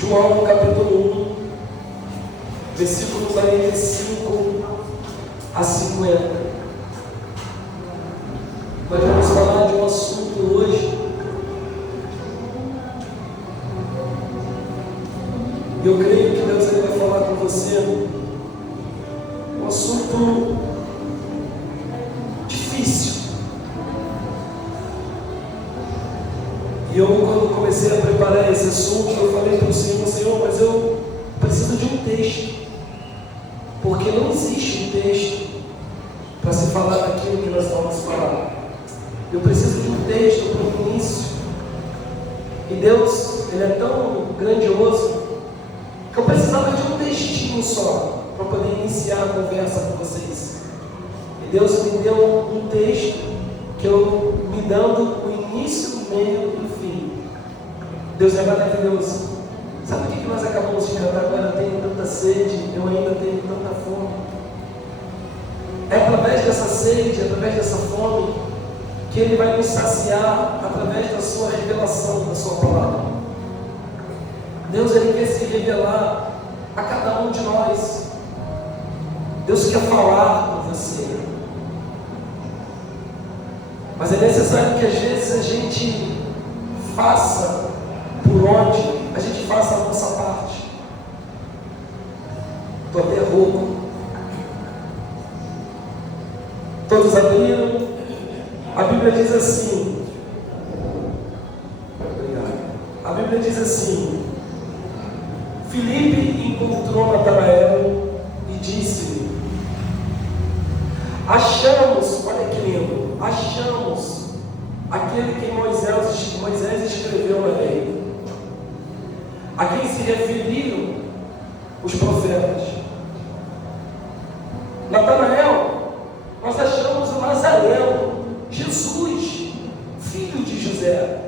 João capítulo 1, versículos 45 a 50. Nós vamos falar de um assunto hoje. Eu creio que Deus vai falar com você um assunto difícil. E eu, quando comecei a preparar esse assunto, eu falei para o Senhor, mas eu preciso de um texto, porque não existe um texto para se falar daquilo que nós vamos falar. Eu preciso de um texto para o início. E Deus, Ele é tão grandioso que eu precisava de um textinho só para poder iniciar a conversa com vocês. E Deus me deu um texto que eu me dando o início, o meio e o fim. Deus é maravilhoso. Sabe o que nós acabamos de cantar agora? Eu tenho tanta sede, eu ainda tenho tanta fome. É através dessa sede, através dessa fome, que Ele vai nos saciar através da sua revelação, da sua palavra. Deus, Ele quer se revelar a cada um de nós. Deus quer falar com você. Mas é necessário que às vezes a gente faça por onde a gente faça a nossa parte. Estou até rouco. Todos abriram. A Bíblia diz assim. Obrigado. A Bíblia diz assim: Filipe encontrou Natanael e disse-lhe: achamos, olha que lindo, achamos aquele que Moisés escreveu na lei, a quem se referiram os profetas. Natanael, nós achamos o Nazareno, Jesus, filho de José.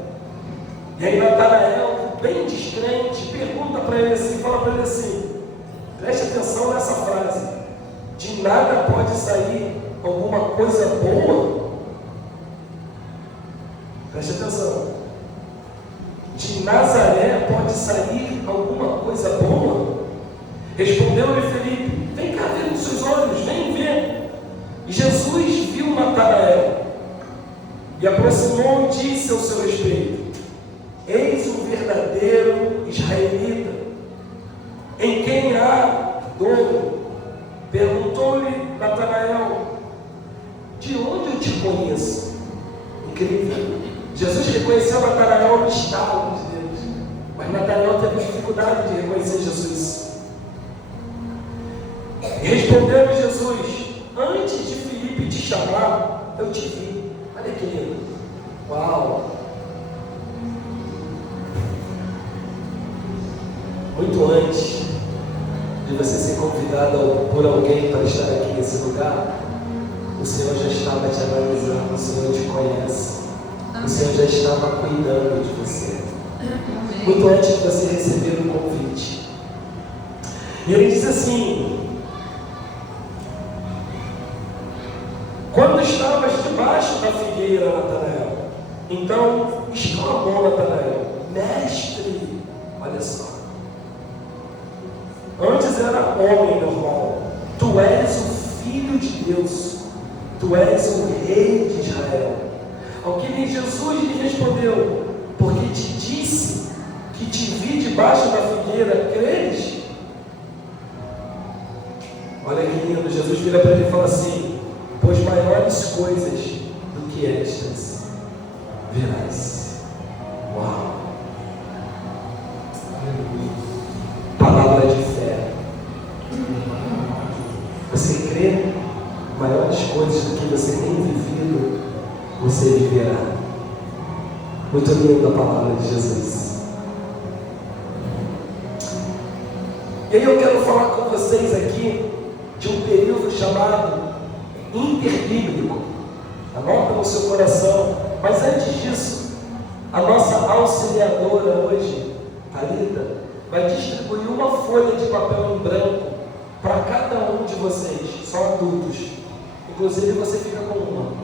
E aí Natanael, bem descrente, pergunta para ele assim, fala para ele assim, preste atenção nessa frase: de nada pode sair alguma coisa boa? Preste atenção. De Nazaré pode sair alguma coisa boa? Respondeu-lhe Filipe: vem cá ver com seus olhos, vem ver. E Jesus viu Natanael e aproximou e disse ao seu respeito: eis o verdadeiro israelita, em quem há dono. Perguntou-lhe Natanael: de onde eu te conheço? Incrível. Jesus reconheceu Natanael no estado de Deus, mas Natanael teve dificuldade de reconhecer Jesus. E respondeu-lhe Jesus: antes de Filipe te chamar, eu te vi. Olha que lindo. Uau! Muito antes de você ser convidado por alguém para estar aqui nesse lugar, o Senhor já estava te analisando, o Senhor te conhece. O Senhor já estava cuidando de você. Muito antes de você receber o convite. E ele diz assim: quando estavas debaixo da figueira, Natanael, então exclamou Natanael: mestre, olha só. Antes era homem normal. Tu és o Filho de Deus. Tu és o Rei de Israel. Ao que Jesus lhe respondeu: porque te disse que te vi debaixo da figueira, creres? Olha que lindo. Jesus vira para ele e fala assim: pois maiores coisas do que estas verás. Uau! Palavra de fé. Você crê? Maiores coisas do que você tem vivido, você viverá. Muito linda a palavra de Jesus. E aí eu quero falar com vocês aqui de um período chamado interbíblico. Anota no seu coração. Mas antes disso, a nossa auxiliadora hoje, Thalita, vai distribuir uma folha de papel em branco para cada um de vocês, só adultos. Inclusive você fica com uma.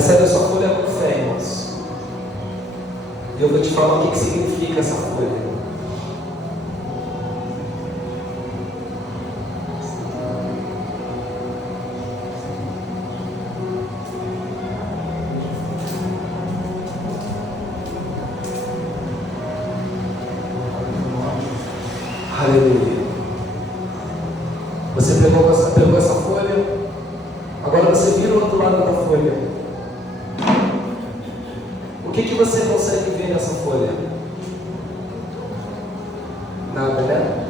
Recebe a sua folha com fé, irmãos. E eu vou te falar o que significa essa folha. Aleluia. Você pegou essa folha, agora você vira o outro lado da folha. O que você consegue ver nessa folha? Nada, né?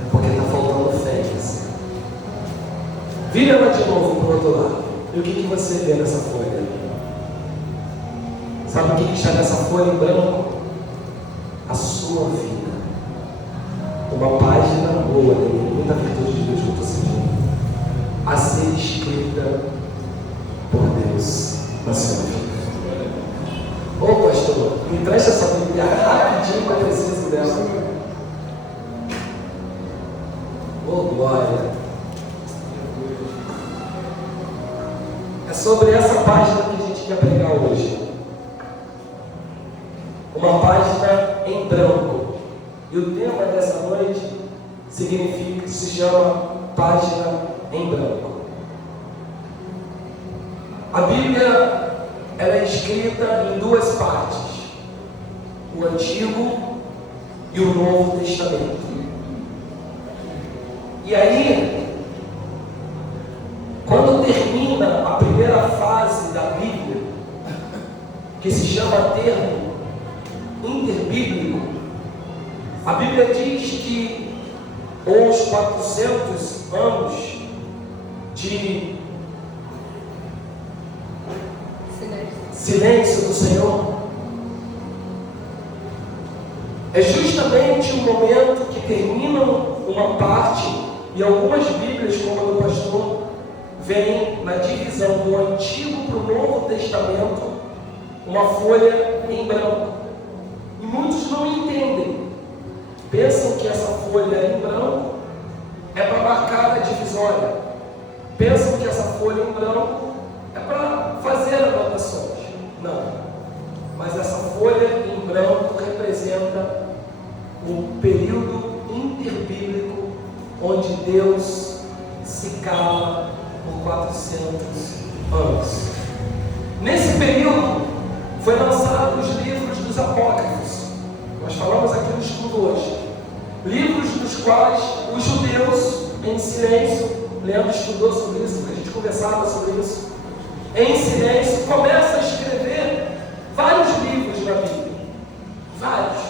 É porque está faltando fé em você. Vira ela de novo para o outro lado. E o que você vê nessa folha? Sabe o que está nessa folha em branco? A sua vida. Uma página boa, tem muita virtude de Deus que eu estou sentindo, a ser escrita por Deus na sua vida. Ô pastor, me empresta essa Bíblia rapidinho que eu preciso dela. Ô glória. É sobre essa página que a gente quer pregar hoje. Uma página em branco. E o tema dessa noite se chama página em branco. A Bíblia ela é escrita em duas partes: o Antigo e o Novo Testamento. E aí, quando termina a primeira fase da Bíblia, que se chama termo interbíblico, a Bíblia diz que os 400 anos de silêncio do Senhor é justamente o momento que terminam uma parte, e algumas Bíblias, como a do pastor, vem na divisão do Antigo para o Novo Testamento uma folha em branco. E muitos não entendem. Pensam que essa folha em branco é para marcar a divisória. Pensam que essa folha em branco é para fazer anotações. Não. Mas essa folha em branco representa o período interbíblico onde Deus se cala por 400 anos. Nesse período foi lançado os livros dos apócrifos. Nós falamos aqui no estudo hoje. Livros dos quais os judeus, em silêncio, Leandro estudou sobre isso, a gente conversava sobre isso, em silêncio, começa a escrever vários livros na Bíblia. Vários.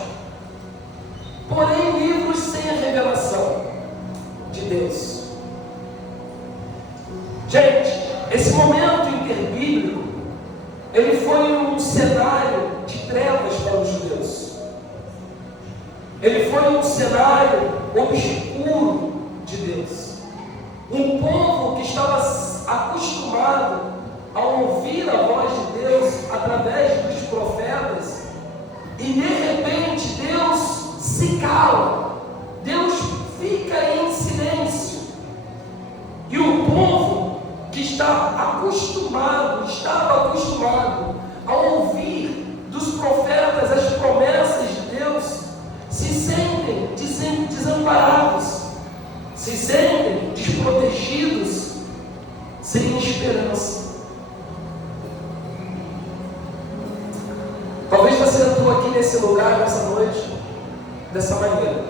Porém, livros sem a revelação de Deus. Gente, esse momento interbíblico, ele foi um cenário de trevas para os judeus. Ele foi um cenário obscuro de Deus. Um povo que estava acostumado a ouvir a voz de Deus através dos profetas, e de repente Deus se cala, Deus fica em silêncio, e o povo que estava acostumado a ouvir dos profetas as promessas de Deus, se sentem desamparados, se sentem desprotegidos, sem esperança. Talvez você entrou aqui nesse lugar, nessa noite, dessa maneira.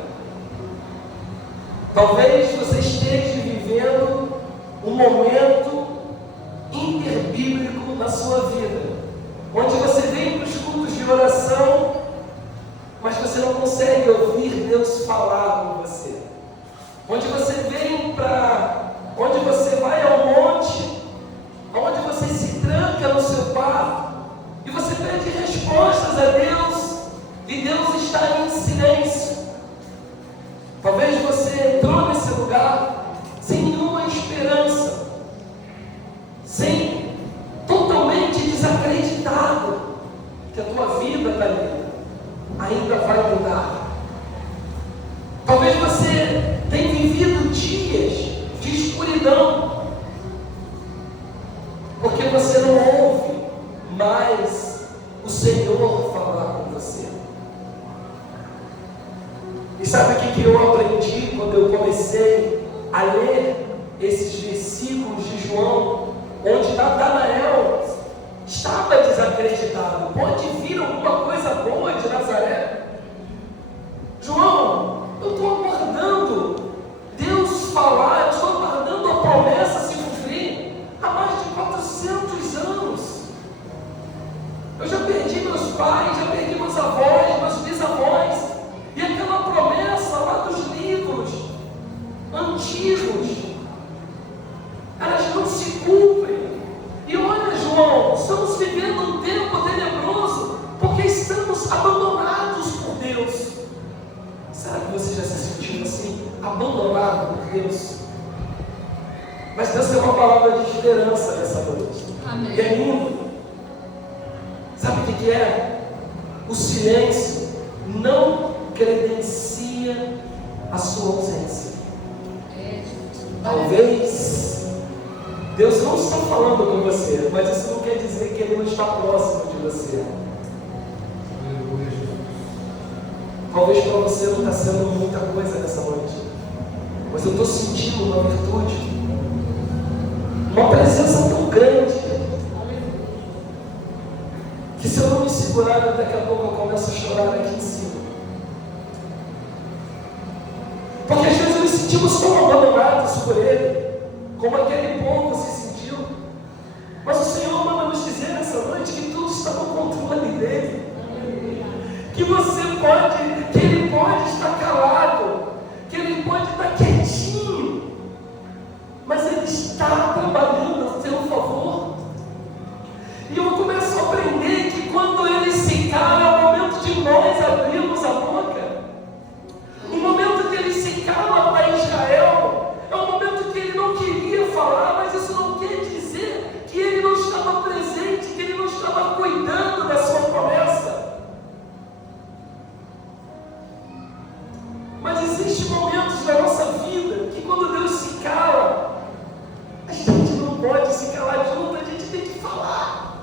Talvez você esteja vivendo um momento interbíblico na sua vida, onde você vem para os cultos de oração, mas você não consegue ouvir Deus falar com você. Onde você onde você vai ao monte, onde você se tranca no seu quarto, e você pede respostas a Deus, e Deus está em silêncio. Talvez você entrou nesse lugar sem nenhuma esperança, totalmente desacreditado que a tua vida está ali, ainda vai mudar. Talvez você tenha vivido dias de escuridão, o Senhor falar com você. E sabe o que eu aprendi quando eu comecei a ler esses versículos de João, onde Natanael estava desacreditado? Pode vir alguma coisa boa de Nazaré? João, eu estou aguardando Deus falar, eu estou aguardando a promessa se cumprir há mais de 400 anos. Eu já perdi meus pais, já perdi meus avós, meus bisavós, e aquela promessa lá dos livros antigos, elas não se cumprem. E olha, João, estamos vivendo um tempo tenebroso, porque estamos abandonados por Deus. Será que você já se sentiu assim, abandonado por Deus? Mas Deus tem uma palavra de esperança nessa noite. Amém. E é lindo. Sabe o que é? O silêncio não credencia a sua ausência. Talvez Deus não está falando com você, mas isso não quer dizer que Ele não está próximo de você. Talvez para você não está sendo muita coisa nessa noite, mas eu estou sentindo uma virtude, uma presença tão grande, que se eu não me segurar, daqui a pouco eu começo a chorar aqui em cima. Porque às vezes nos sentimos tão abandonados por Ele, como aquele povo se sentiu. Mas o Senhor manda nos dizer nessa noite que tudo está no controle dEle. Que Ele pode estar calado, que Ele pode estar quietinho, mas Ele está trabalhando a seu favor. E eu começo a aprender que quando Ele se cala, é o momento de nós abrirmos a boca. O momento que Ele se cala para Israel, é o momento que Ele não queria falar, mas isso não quer dizer que Ele não estava presente, que Ele não estava cuidando da sua promessa. Mas existem momentos na nossa vida que quando Deus se cala, a gente não pode se calar junto, a gente tem que falar,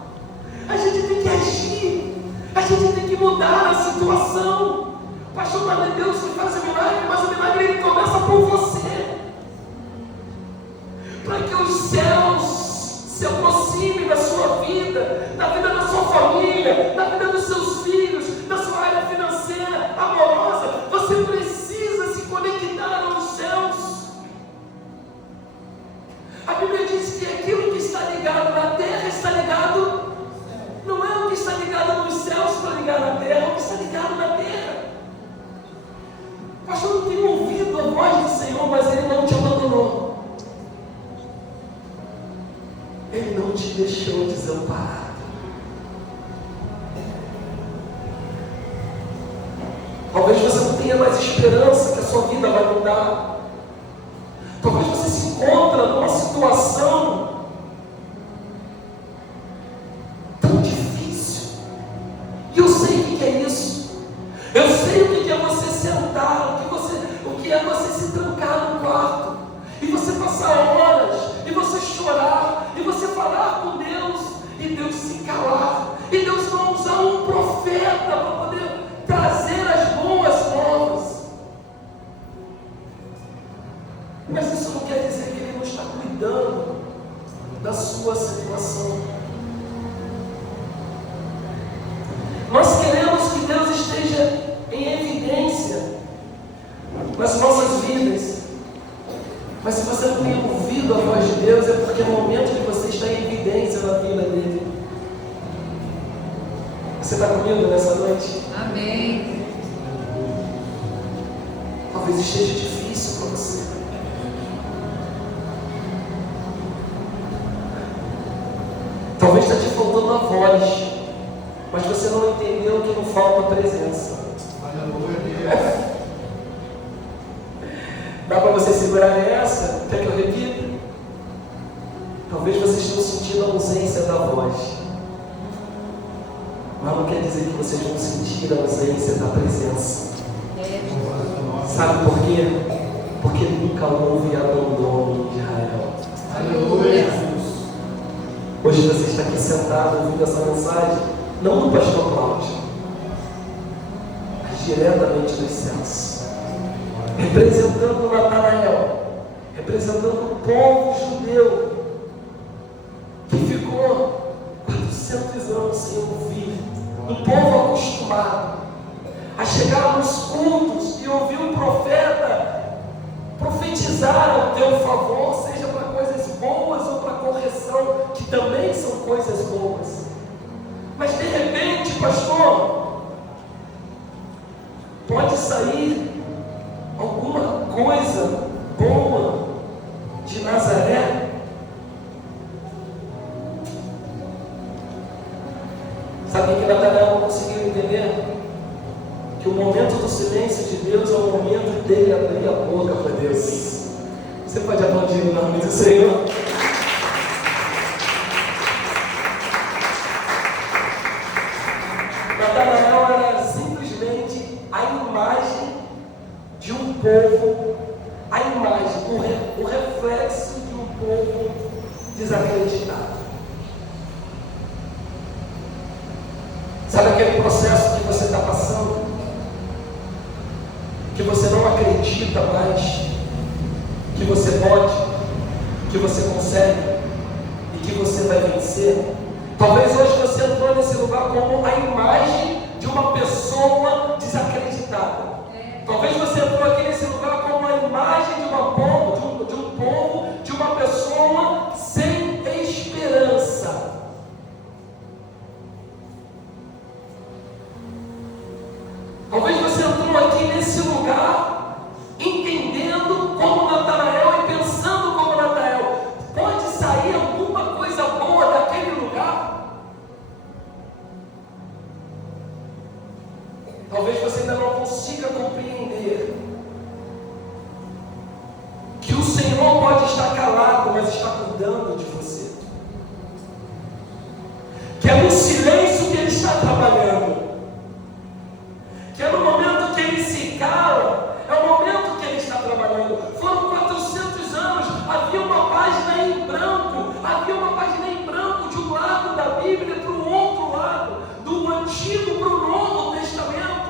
a gente tem que agir, a gente tem que mudar a situação. Pastor, mas é Deus que faz o milagre, mas o milagre ele começa por você. Para que os céus se aproximem da sua vida, da vida da sua família, da vida dos seus filhos, da sua área financeira, amorosa, você precisa se conectar aos céus. A Bíblia diz que aquilo que está ligado na terra está ligado, não é o que está ligado nos céus para ligar na terra, é o que está ligado na terra. Pastor, não tenho ouvido a voz do Senhor, mas Ele não te abandonou. Ele não te deixou desamparado. Talvez você não tenha mais esperança que a sua vida vai mudar. Talvez você se encontre numa situação tão difícil. E eu sei o que é isso. Eu sei o que é você sentar, o que é você se trancar no quarto e você passar horas, e você chorar, e você falar com Deus, e Deus se calar, e Deus não usar um profeta para poder trazer as boas novas. Mas isso não quer dizer que Ele não está cuidando da sua situação. Nós queremos que Deus esteja em evidência nas nossas vidas, mas se você não tem ouvido a voz de Deus, é porque é o momento que você está em evidência na vida dele. Você está comigo nessa noite? Amém. Talvez esteja difícil para você. Talvez está te faltando a voz, mas você não entendeu que não falta a presença. Aleluia. Dá para você segurar essa? Quer que eu repita? Talvez vocês estejam sentindo a ausência da voz, mas não quer dizer que vocês vão sentir a ausência da presença. Sabe por quê? Porque nunca houve abandono de Israel. Aleluia. Hoje você está aqui sentado ouvindo essa mensagem, não do pastor Cláudio, mas diretamente dos céus, representando Natanael, representando o povo judeu, que ficou 400 anos sem ouvir, um povo acostumado a chegar nos cultos e ouvir um profeta profetizar ao teu favor, seja para coisas boas ou para correção, que também são coisas boas. Mas de repente, pastor, pode sair alguma coisa boa de Nazaré? Sabe o que Natanael não conseguiu entender? Que o momento do silêncio de Deus é o momento dele abrir a boca para Deus. Você pode aplaudir o nome do Senhor? Natanael era simplesmente a imagem de um povo, a imagem, o reflexo de um povo desacreditado. Sabe aquele processo que você está passando? Que você não acredita mais que você pode, que você consegue e que você vai vencer. Talvez hoje você entrou nesse lugar como a imagem de uma pessoa desacreditada. Talvez você entrou aqui nesse lugar como a imagem de um povo, de uma pessoa sem esperança. Talvez você entrou aqui nesse lugar entendendo como Natanael e pensando como Natanael. Pode sair alguma coisa boa daquele lugar? Talvez você ainda não consiga compreender que o Senhor pode estar calado, mas está cuidando de você. Que é no silêncio que Ele está trabalhando. Que é no momento que Ele se cala, é o momento que Ele está trabalhando. Foram 400 anos, havia uma página em branco de um lado da Bíblia para o outro lado, do Antigo para o Novo Testamento,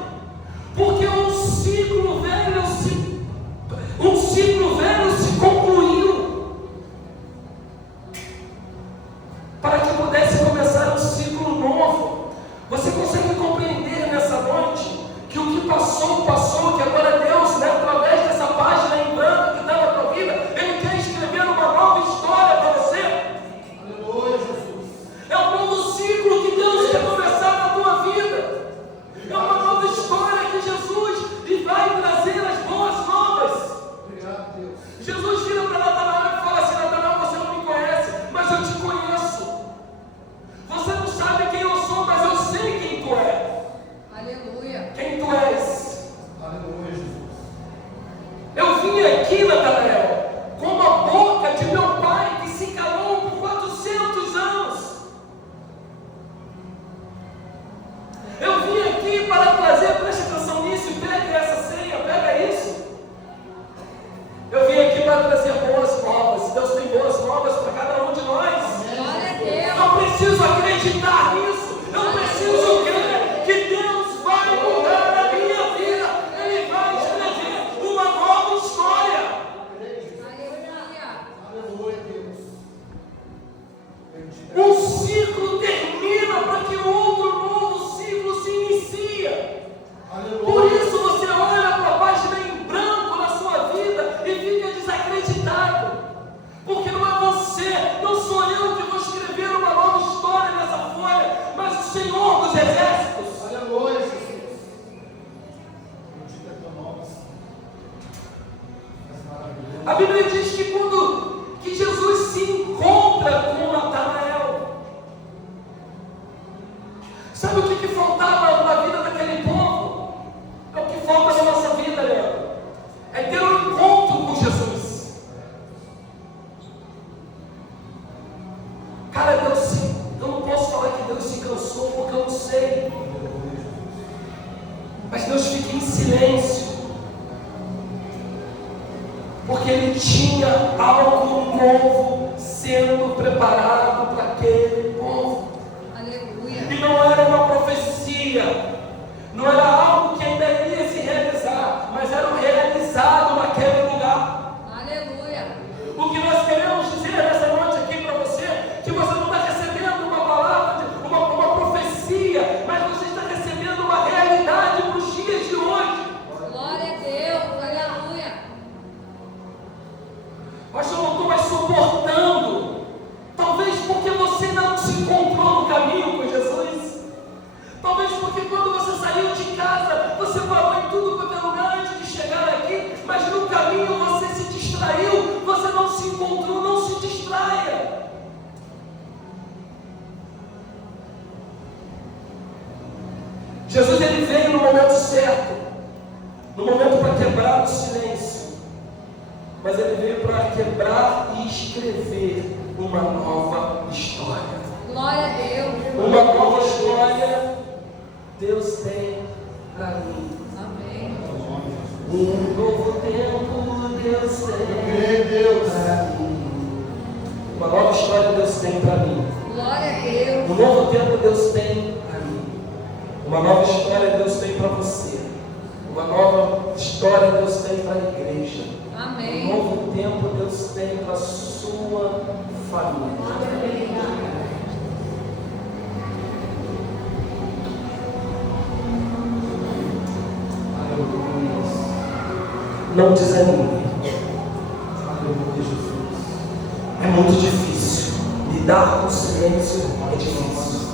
porque um ciclo velho se concluiu, para que pudesse começar um ciclo novo. Você consegue compreender nessa noite que o que passou, que agora Deus, através dessa página em branco que está na tua vida, Ele quer escrever uma nova história para você? Aleluia, Jesus. É um novo ciclo que Deus quer começar na tua vida. É uma nova história que Jesus vai trazer as boas novas. Obrigado, Deus. Jesus vira para Natanael e fala assim: Natanael, você não me conhece, mas eu te conheço. Você não sabe quem eu sou, mas eu sei quem tu é. Aleluia. Quem tu és? Aleluia, Jesus. Eu vim aqui, Natanael, como a boca de meu pai que se calou por 400 anos. Eu vim aqui para trazer, preste atenção nisso, pega essa ceia, pega isso. Eu vim aqui para trazer boas novas. Deus tem boas novas para cada um de nós. Glória a Deus. Eu preciso acreditar nisso. Eu preciso crer que Deus vai mudar a minha vida. Ele vai escrever uma nova história. Aleluia, Deus. Um ciclo termina para que outro novo ciclo se inicia. Aleluia. Por isso você olha para a página em branco na sua vida e fica desacreditado. Porque não é você, não sou eu que vou escrever uma nova história nessa folha, mas o Senhor dos Exércitos. Aleluia, Jesus. A Bíblia diz que quando Jesus se encontra com Natanael, sabe o que faltava na vida daquele povo? É o que falta na nossa vida, Leandro. É ter um encontro com Jesus. Cara, eu não posso falar que Deus se cansou, porque eu não sei. Mas Deus fica em silêncio, porque Ele tinha algo novo sendo preparado para aquele povo. Aleluia. E não era uma Jesus ele veio no momento certo, no momento para quebrar o silêncio, mas ele veio para quebrar e escrever uma nova história. Glória a Deus. Uma nova história Deus tem para mim. Amém. Um novo tempo Deus tem para mim. Uma nova história Deus tem para mim. Glória a Deus. Um novo tempo Deus tem para mim. Uma nova história Deus tem para você. Uma nova história Deus tem para a igreja. Amém. Um novo tempo Deus tem para a sua família. Amém. Não desanime. É muito difícil. Lidar com o silêncio é difícil.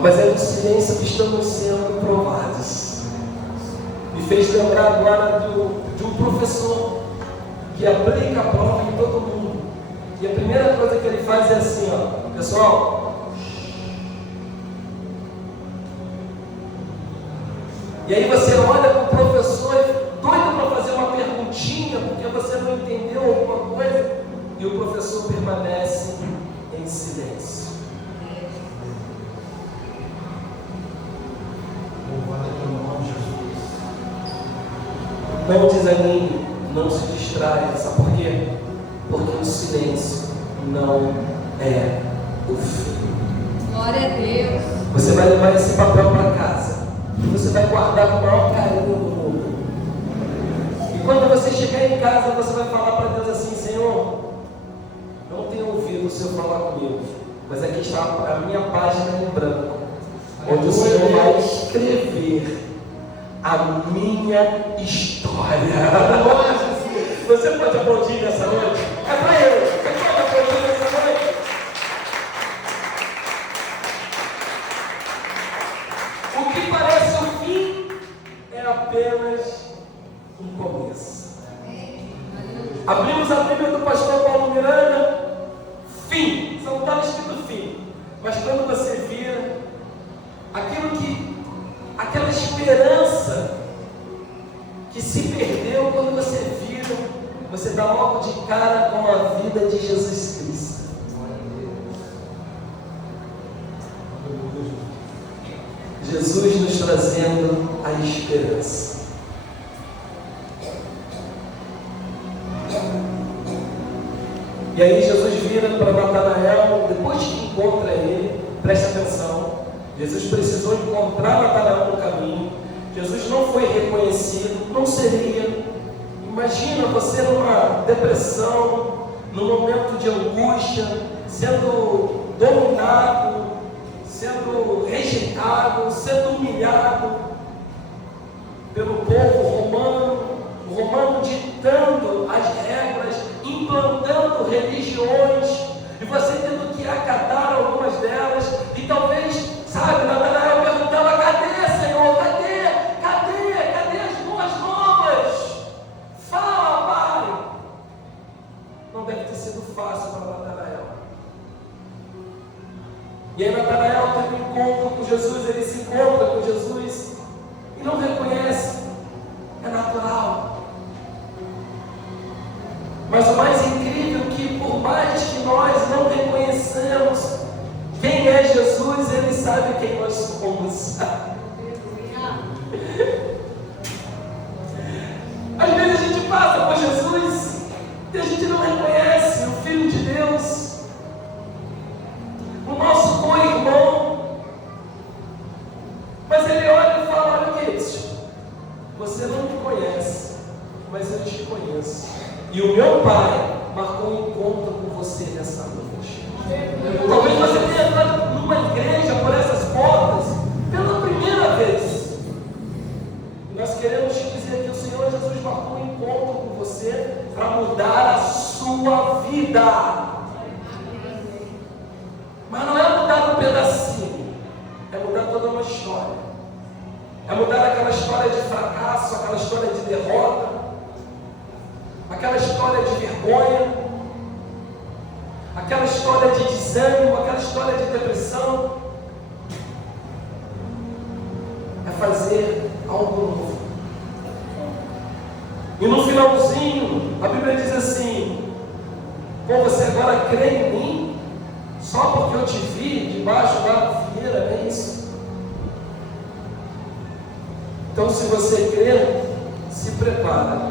Mas é no silêncio que estamos sendo provados. Me fez lembrar agora de um professor que aplica a prova em todo mundo. E a primeira coisa que ele faz é assim, ó, pessoal. E aí você olha para o professor doido para fazer uma perguntinha, porque você não entendeu alguma coisa, e o professor permanece em silêncio. Não desanime, não se distraia, sabe por quê? Porque o silêncio não é o fim. Glória a Deus. Você vai levar esse papel para casa. Você vai guardar com o maior carinho do mundo. E quando você chegar em casa, você vai falar para Deus assim: Senhor, não tenho ouvido o Senhor falar comigo, mas aqui está a minha página em branco, onde o Senhor vai escrever a minha história. Você pode aplaudir nessa noite? É para eu. Você pode aplaudir nessa noite? O que parece o fim é apenas um começo. Abrimos a Bíblia do pastor Paulo Miranda, fim, só não estava escrito fim, mas quando você vira aquela esperança que se perdeu, quando você vira, você dá logo de cara com a vida de Jesus Cristo. Jesus nos trazendo a esperança. E aí Jesus vira para Natanael, depois que encontra ele, presta atenção, Jesus precisou encontrar Natanael no caminho. Jesus não foi reconhecido, não seria. Imagina você numa depressão, num momento de angústia, sendo dominado, sendo rejeitado, sendo humilhado pelo povo romano, o romano ditando as regras, implantando religiões, e você tendo que acatar algumas delas, e talvez, sabe, Natanael perguntava: cadê, Senhor? Cadê as boas novas? Fala, Pai. Não deve ter sido fácil para Natanael. E aí Natanael teve um encontro com Jesus, ele se encontra com Jesus e não reconhece. É natural. Mas o mais incrível é que, por mais que nós não reconhecemos quem é Jesus, ele sabe quem nós somos. Às vezes a gente passa por Jesus e a gente não reconhece o Filho de Deus, o nosso co-irmão, mas ele olha e fala: olha aqui, você não me conhece, mas eu te conheço. E o meu Pai marcou um encontro com você nessa noite. Talvez você tenha entrado numa igreja por essas portas pela primeira vez. E nós queremos te dizer que o Senhor Jesus marcou um encontro com você para mudar a sua vida. Mas não é mudar um pedacinho, é mudar toda uma história. É mudar aquela história de fracasso, aquela história de derrota, aquela história de vergonha, aquela história de desânimo, aquela história de depressão. E no finalzinho, a Bíblia diz assim: pô, você agora crê em mim? Só porque eu te vi debaixo da figueira, não é isso? Então, se você crê, se prepara.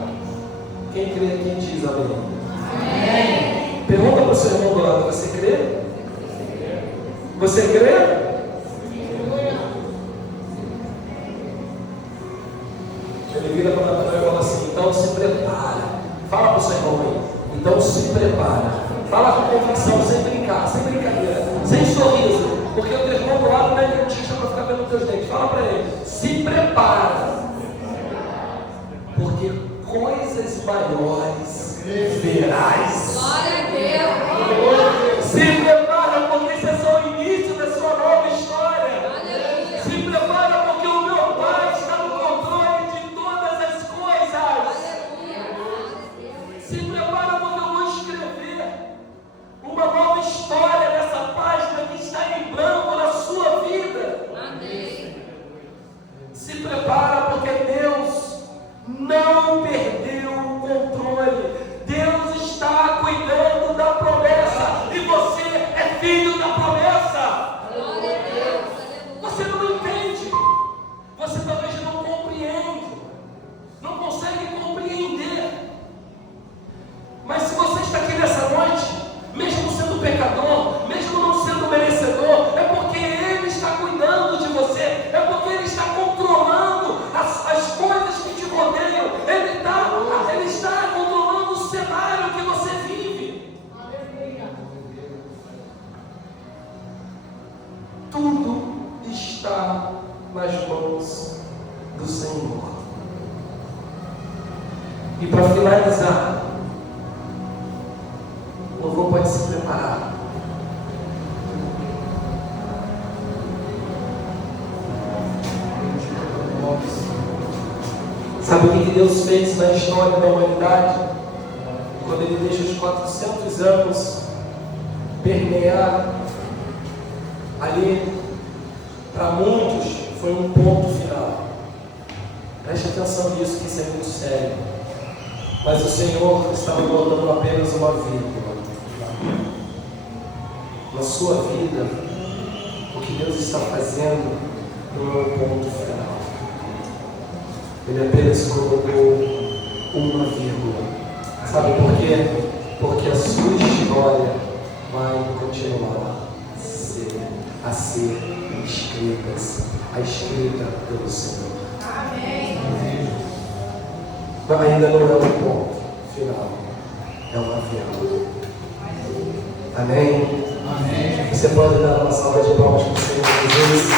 Quem crê aqui diz amém. Amém. Pergunta para o seu irmão do lado: você crê? Você crê? Ele vira para Natanael e fala assim: então se prepara. Fala para o seu irmão aí: então se prepara. Fala com convicção, sem brincar, sem brincadeira, sem sorriso, porque o teu irmão do lado não é dentista para ficar vendo os teus dentes. Fala para ele: se prepara, porque coisas maiores verás. Glória a Deus. Se prepara, porque esse é só o início da sua nova história. Aleluia. Se prepara, porque o meu Pai está no controle de todas as coisas. Se prepara, porque eu vou escrever uma nova história nessa página que está em branco na sua vida. Amém. Se prepara, porque Deus não perdeu o controle. Deus está cuidando da promessa e você é filho da promessa. Glória a Deus. Aleluia. Você não entende, você talvez não compreende, não consegue compreender. Mas se você está aqui nessa noite, mesmo sendo pecador, mesmo não sendo merecedor, é porque Ele está cuidando de você, é porque Ele está controlando as coisas que te rodeiam, Ele está controlando o cenário que você vive. Tudo está nas mãos do Senhor. E para finalizar, o louvor pode se preparar. Sabe o que Deus fez na história da humanidade? Quando Ele deixa os 400 anos permear ali, para muitos foi um ponto final. Preste atenção nisso, que isso é muito sério. Mas o Senhor estava colocando apenas uma vírgula. Na sua vida, o que Deus está fazendo não é um ponto final. Ele apenas colocou uma vírgula. Sabe por quê? Porque a sua história vai continuar a ser escrita pelo Senhor. Amém. Ainda não é um ponto final, é uma vírgula. Amém? Amém. Você pode dar uma salva de palmas para o Senhor Jesus?